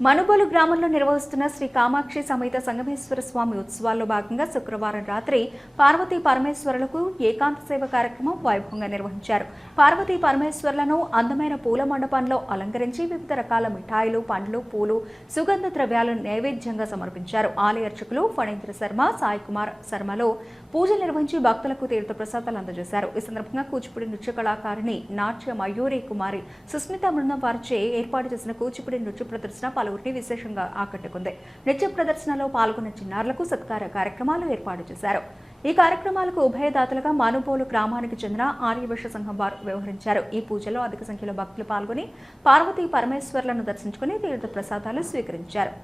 మనుబోలు గ్రామంలో నిర్వహిస్తున్న శ్రీ కామాక్షి సమేత సంగమేశ్వర స్వామి ఉత్సవాల్లో భాగంగా శుక్రవారం రాత్రి పార్వతీ పరమేశ్వరులకు ఏకాంత సేవ కార్యక్రమం వైభవంగా నిర్వహించారు. పార్వతీ పరమేశ్వరులను అందమైన పూల మండపంలో అలంకరించి వివిధ రకాల మిఠాయిలు, పండ్లు, పూలు, సుగంధ ద్రవ్యాలను నైవేద్యంగా సమర్పించారు. ఆలయ అర్చకులు ఫణీంద్ర శర్మ, సాయి కుమార్ శర్మలో పూజలు నిర్వహించి భక్తులకు తీర్థ ప్రసాదాలు అందజేశారు. ఈ సందర్భంగా కూచిపూడి నృత్య కళాకారిణి నాట్య మయూరి కుమారి సుస్మిత బృందం వారిచే ఏర్పాటు చేసిన కూచిపూడి నృత్య ప్రదర్శన పలువురిని విశేషంగా ఆకట్టుకుంది. నృత్య ప్రదర్శనలో పాల్గొన్న చిన్నారులకు సత్కార కార్యక్రమాలు ఏర్పాటు చేశారు. ఈ కార్యక్రమాలకు ఉభయదాతలుగా మనుబోలు గ్రామానికి చెందిన ఆర్యవైశ్య సంఘం వారు వ్యవహరించారు. ఈ పూజలో అధిక సంఖ్యలో భక్తులు పాల్గొని పార్వతీ పరమేశ్వరులను దర్శించుకుని తీర్థ ప్రసాదాలు స్వీకరించారు.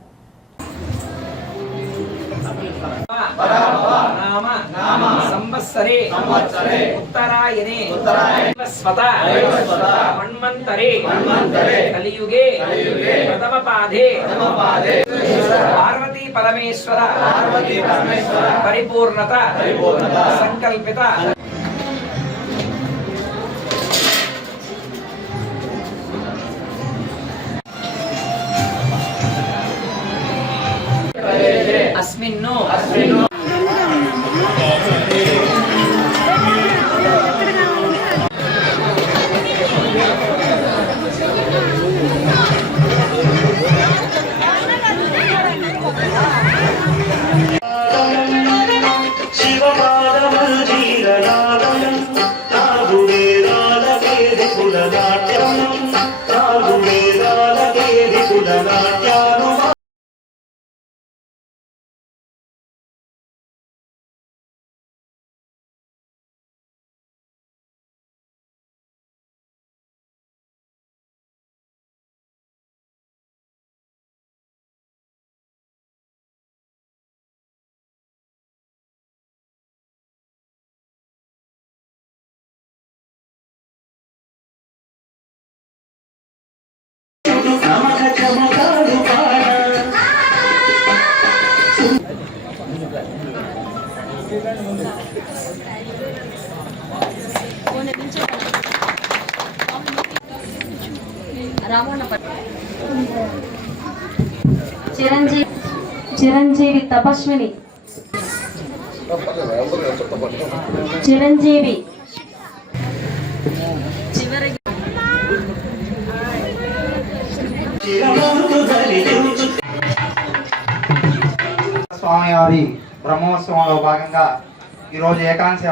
సంవత్సరే ఉత్తరాయణే మన్వంతరే కలియుగే ప్రథమ పాదే పార్వతీ పరమేశ్వర పరిపూర్ణత సంకల్పిత అస్మిన్ను చిరంజీవి తపస్విని చిరంజీవి స్వామివారి బ్రహ్మోత్సవంలో భాగంగా ఈరోజు ఏకాంశ